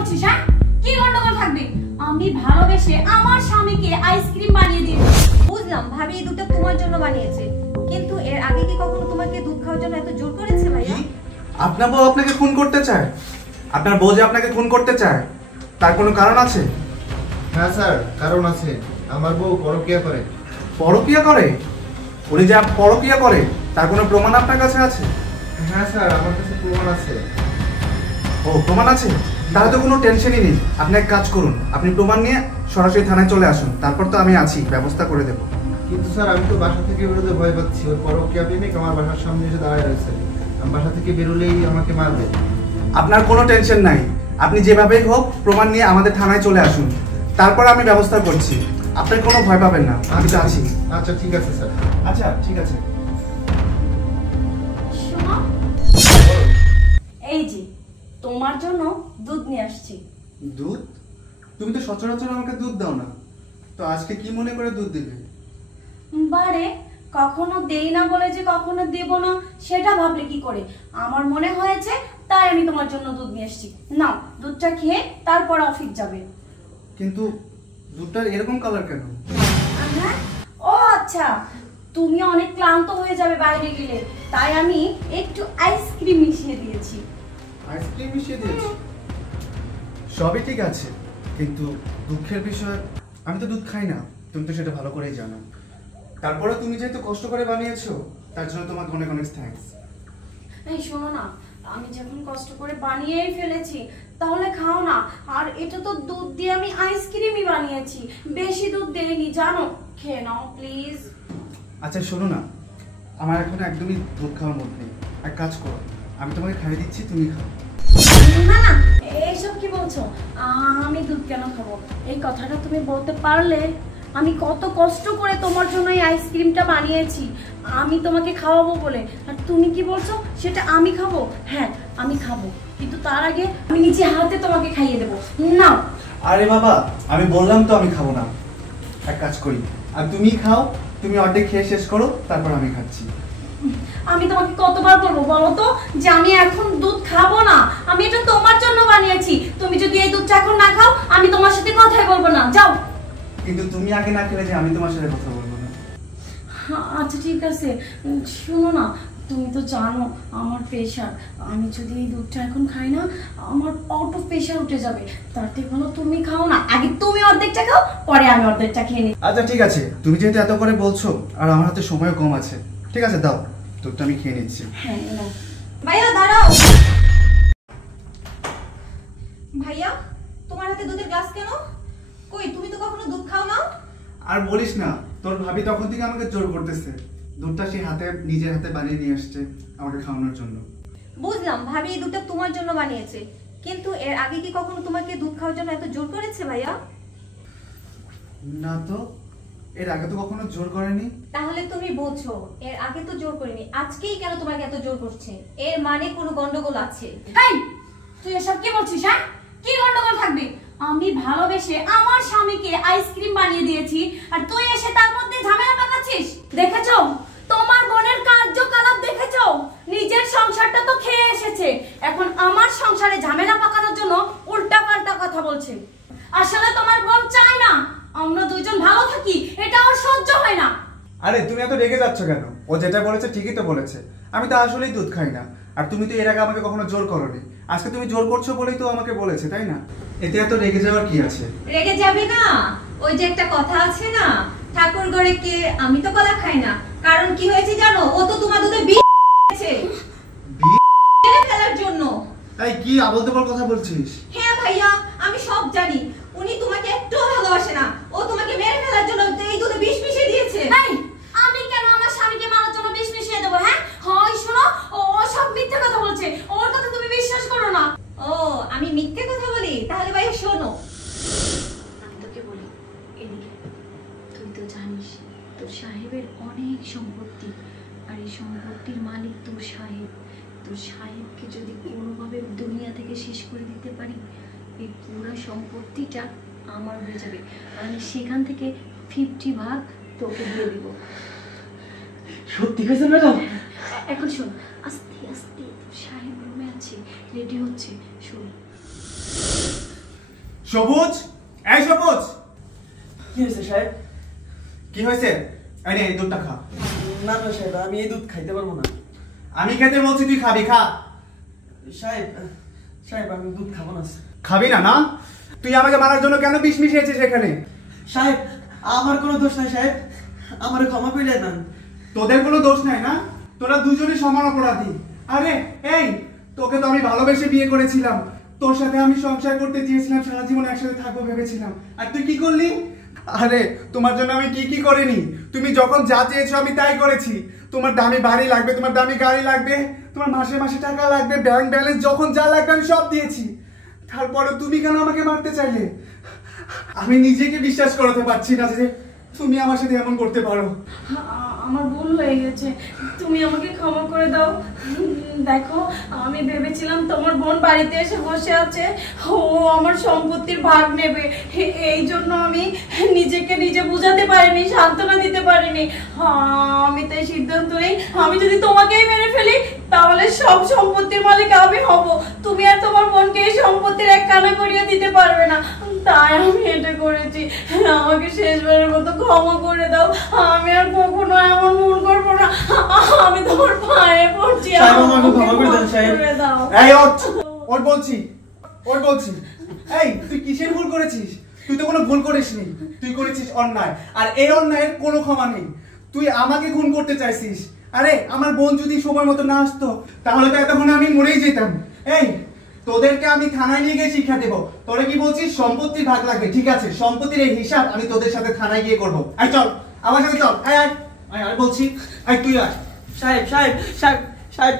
বলছিস? হ্যাঁ, কি গন্ডগোল থাকবে? আমি ভালোবেসে আমার স্বামীকে আইসক্রিম বানিয়ে দিয়েছি। বুঝলাম ভাবি এই দুধটা তোমার জন্য বানিয়েছে, কিন্তু এর আগে কি কখনো তোমাকে দুধ খাওয়ার জন্য এত জোর করেছে ভাইয়া? আপনার বউ আপনাকে খুন করতে চায়? আপনার বউ যে আপনাকে খুন করতে চায় তার কোনো কারণ আছে? হ্যাঁ স্যার, কারণ আছে। আমার বউ পরকীয়া করে। পরকীয়া করে? উনি যা পরকীয়া করে তার কোনো প্রমাণ আপনার কাছে আছে? হ্যাঁ স্যার, আমার কাছে প্রমাণ আছে। ও, প্রমাণ আছে? তাহলে তো কোনো টেনশনই নেই। আপনি এক কাজ করুন, আপনি প্রমাণ নিয়ে সরাসরি থানায় চলে আসুন, তারপর তো আমি আছি, ব্যবস্থা করে দেবো। কিন্তু স্যার আমি তো বাসা থেকে বেরোতে ভয় পাচ্ছি। ওর পরকীয়া প্রেমিক আমার বাসার সামনে এসে দাঁড়ায় রয়েছে। আমি বাসা থেকে বেরোলেই আমাকে মারবে। আপনার কোনো টেনশন নাই, আপনি যেভাবেই হোক প্রমাণ নিয়ে আমাদের থানায় চলে আসুন, তারপর আমি ব্যবস্থা করছি। আপনার কোনো ভয় পাবেন না, আমি তো আছি। আচ্ছা ঠিক আছে স্যার। আচ্ছা ঠিক আছে। শোনো, এই যে তোমার জন্য দুধ নিয়ে আসছি। দুধ? তুমি তো সচরাচর আমাকে দুধ দাও না, তো আজকে কি মনে করে দুধ দিবে? বারে কখনো দেই না বলে যে কখনো দেব না সেটা ভাবলে কি করে? আমার মনে হয়েছে তাই আমি তোমার জন্য দুধ নিয়ে এসেছি। নাও, দুধটা খেয়ে তারপর অফিস যাবে। কিন্তু দুধটার এরকম কালার কেন? হ্যাঁ, ও আচ্ছা, তুমি অনেক ক্লান্ত হয়ে যাবে বাইরে গেলে, তাই আমি একটু আইসক্রিম মিশিয়ে দিয়েছি। আইসক্রিম মিশিয়ে দিয়েছি? সবই ঠিক আছে, কিন্তু দুঃখের বিষয় আমি তো দুধ খাই না, তুমি তো সেটা ভালো করেই জানো। তারপরে তুমি যেহেতু কষ্ট করে বানিয়েছো তার জন্য তোমাকে অনেক অনেক থ্যাঙ্কস। এই শোনো না, আমি যখন কষ্ট করে বানিয়েই ফেলেছি তাহলে খাও না। আর এটা তো দুধ দিয়ে আমি আইসক্রিমই বানিয়েছি, বেশি দুধ দেইনি জানো। খেয়ে নাও প্লিজ। আচ্ছা শোনো না, আমার এখন একদমই দুধ খাওয়ার মত নেই। এক কাজ করো, আমি তোমাকে খাইয়ে দিচ্ছি, তুমি খাও। না না, এইসব কি বলছো? আমি দুধ কেন খাবো? এই কথাটা তুমি বলতে পারলে? আমি কত কষ্ট করে তোমার জন্য এই আইসক্রিমটা বানিয়েছি আমি তোমাকে খাওয়াবো বলে, আর তুমি কি বলছো সেটা আমি খাবো? হ্যাঁ আমি খাবো, কিন্তু তার আগে আমি নিজে হাতে তোমাকে খাইয়ে দেবো। নাও। আরে বাবা, আমি বললাম তো আমি খাবো না। এক কাজ করি, আর তুমি খাও, তুমি অর্ধেক খেয়ে শেষ করো, তারপর আমি খাচ্ছি। আমি তোমাকে কতবার বলবো বলো তো যে আমি এখন দুধ খাবো না? আমি এটা তোমার জন্য বানিয়েছি, তুমি যদি এই দুধটা এখন না খাও আমি তোমার সাথে কথাই বলবো না। যাও। কিন্তু তুমি আগে না খেলে যে আমি তোমার সাথে কথা বলবো না। আচ্ছা ঠিক আছে, শোনো না, তুমি তো জানো আমার প্রেশার, আমি যদি এই দুধটা এখন খাই না আমার অটো প্রেশার উঠে যাবে। তার থেকে ভালো তুমি খাও না, আগে তুমি অর্ধেকটা খাও, পরে আমি অর্ধেকটা খেয়ে নিই। আচ্ছা ঠিক আছে, তুমি যেহেতু এত করে বলছো আর আমার হাতে সময়ও কম আছে, ঠিক আছে দাও, দুধটা আমি খেয়ে নিচ্ছি। হ্যাঁ নাও। ভাইয়া দাঁড়াও। ভাইয়া, তোমার হাতে দুধের গ্লাস কেন? কই, তুমি তো কখনো দুধ খাও না। আর বলিস না, তোর ভাবি তখন থেকে আমাকে জোর করতেছে, দুধটা সে হাতে নিজের হাতে বানিয়ে নিয়ে আসছে আমাকে খাওয়ানোর জন্য। বুঝলাম ভাবি এই দুধটা তোমার জন্য বানিয়েছে, কিন্তু এর আগে কি কখনো তোমাকে দুধ খাওয়ার জন্য এত জোর করেছে ভাইয়া? না তো, এর আগে তো কখনো জোর করেনি। তাহলে তুমি বলছো এর আগে তো জোর করেনি, আজকেই কেন তোমাকে এত জোর করছে? এর মানে কোনো গন্ডগোল আছে। এই তুই এসব কি বলছিস? হ্যাঁ, কি গন্ডগোল থাকবে? আমি ভালোবেসে আমার স্বামীকে আইসক্রিম বানিয়ে দিয়েছি আর তুই এসে তার মধ্যে ঝামেলা পাকাচ্ছিস। দেখেছো তোমার বোনের কার্যকলাপ? দেখেছো নিজের সংসারটা তো খেয়ে এসেছে, এখন আমার সংসারে ঝামেলা পাকানোর জন্য উল্টাপাল্টা কথা বলছে। আসলে তোমার বোন চায় না আমরা দুইজন ভালো থাকি, এটা ওর সহ্য হয় না। আরে তুমি এত রেগে যাচ্ছ কেন? ও যেটা বলেছে ঠিকই তো বলেছে, আমি তো আসলেই দুধ খাই না। আর তুমি তো এর আগে আমাকে কখনো জোর করোনি, আজকে তুমি জোর করছো বলেই তো আমাকে বলেছে, তাই না? এতে এত রেগে যাওয়ার কি আছে? রেগে যাবে না? ওই যে একটা কথা আছে না, ঠাকুর ঘরে কে, আমি তো কলা খাই না। কারণ কি হয়েছে জানো? ও তো তোমার দুধে বিষ দিয়েছে। মেরে ফেলার জন্য। তাই কি আবল তাবল কথা বলছিস? হ্যাঁ ভাইয়া, আমি সব জানি। উনি তোমাকে একটুও ভালোবাসে না, ও তোমাকে মেরে ফেলার জন্য এই দুধে বিষ মিশিয়ে দিয়েছে। এই আমি কেন আমার স্বামীকে মারার জন্য বিষ মিশিয়ে দেবো? হ্যাঁ হয় শোনো, ও সব মিথ্যে কথা বলছে, ওর কথা তুমি বিশ্বাস করো না। ও, আমি মিথ্যে কথা বলি? তাহলে ভাইয়া শোনো, আমি তোকে বলি, এদিকে তুই তো জানিস তোর সাহেবের অনেক সম্পত্তি, আর এই সম্পত্তির মালিক তোর সাহেব। তোর সাহেবকে যদি কোনোভাবে দুনিয়া থেকে শেষ করে দিতে পারি, এই পুরো সম্পত্তিটা আমার হয়ে যাবে, আর আমি সেখান থেকে 50 ভাগ তোকে দিয়ে দিব। সত্যি কথা ম্যাডাম? এখন শোন, আস্তে আস্তে তোর সাহেব রুমে আছে, রেডি হচ্ছে, শোন। সবুজ, এই সবুজ, কি হয়েছে সাহেব? কি হয়েছে? এই নে, এই দুধটা খা। না না সাহেব, আমি এই দুধ খাইতে পারবো না। আমি খেতে বলছি, তুই খাবি, খা। সাহেব সাহেব আমি দুধ খাবো না। খাবি না? না, তুই আমাকে মারার জন্য কেন বিষ মিশিয়েছিস এখানে? সাহেব আমার কোনো দোষ নাই সাহেব, আমার ক্ষমা করে দেন। তোদের কোনো দোষ নাই না? তোরা দুজনই সমান অপরাধী। আরে এই, তোকে তো আমি ভালোবেসে বিয়ে করেছিলাম, তোর সাথে আমি সংসার করতে চেয়েছিলাম, সারা জীবন একসাথে থাকবো ভেবেছিলাম, আর তুই কি করলি? আরে তোমার জন্য আমি কি কি করিনি? তুমি যখন যা চেয়েছো আমি তাই করেছি। তোমার দামি বাড়ি লাগবে, তোমার দামি গাড়ি লাগবে, তোমার মাসে মাসে টাকা লাগবে, ব্যাংক ব্যালেন্স যখন যা লাগবে আমি সব দিয়েছি। তারপরে তুমি কেন আমাকে মারতে চাইলে? আমি নিজেকে বিশ্বাস করাতে পারছি না যে তুমি আমার সাথে এমন করতে পারো। আমার ভুল হয়ে গেছে, তুমি আমাকে ক্ষমা করে দাও। দেখো, আমি ভেবেছিলাম তোমার বোন বাড়িতে এসে বসে আছে, ও আমার সম্পত্তির ভাগ নেবে, এই জন্য আমি নিজেকে নিজে বুঝাতে পারিনি, সান্ত্বনা দিতে পারিনি। আমি তাই সিদ্ধান্ত নেই, আমি যদি তোমাকেই মেরে ফেলি তাহলে সব সম্পত্তির মালিক আমি হব, তুমি আর তোমার বোনকে এই সম্পত্তির এক কানা করিয়ে দিতে পারবে না। তাই আমি এটা করেছি, আমাকে শেষবারের মতো ক্ষমা করে দাও। আমি আর কখনো এমন ভুল করবো না, আমি তোমার পায়ে পড়ছি, আমাকে ক্ষমা করে দাও। এই ওর বলছি, ওর বলছি, এই তুই কিসের ভুল করেছিস? তুই তো কোনো ভুল করিসনি, তুই করেছিস অন্যায়, আর এই অন্যায়ের কোনো ক্ষমা নেই। তুই আমাকে খুন করতে চাইছিস। আরে আমার বোন যদি সময় মতো না আসতো তাহলে তো এতক্ষণে আমি মরেই যেতাম। এই তোদেরকে আমি থানায় নিয়ে গিয়ে শিক্ষা দেবো। তোরা কি বলছিস সম্পত্তির ভাগ লাগবে? ঠিক আছে, সম্পত্তির এই হিসাব আমি তোদের সাথে থানায় গিয়ে করবো। আয় চল, আমার সাথে চল, আয় আয় আয়, বলছি, আয় তুই আয়। সাহেব সাহেব সাহেব সাহেব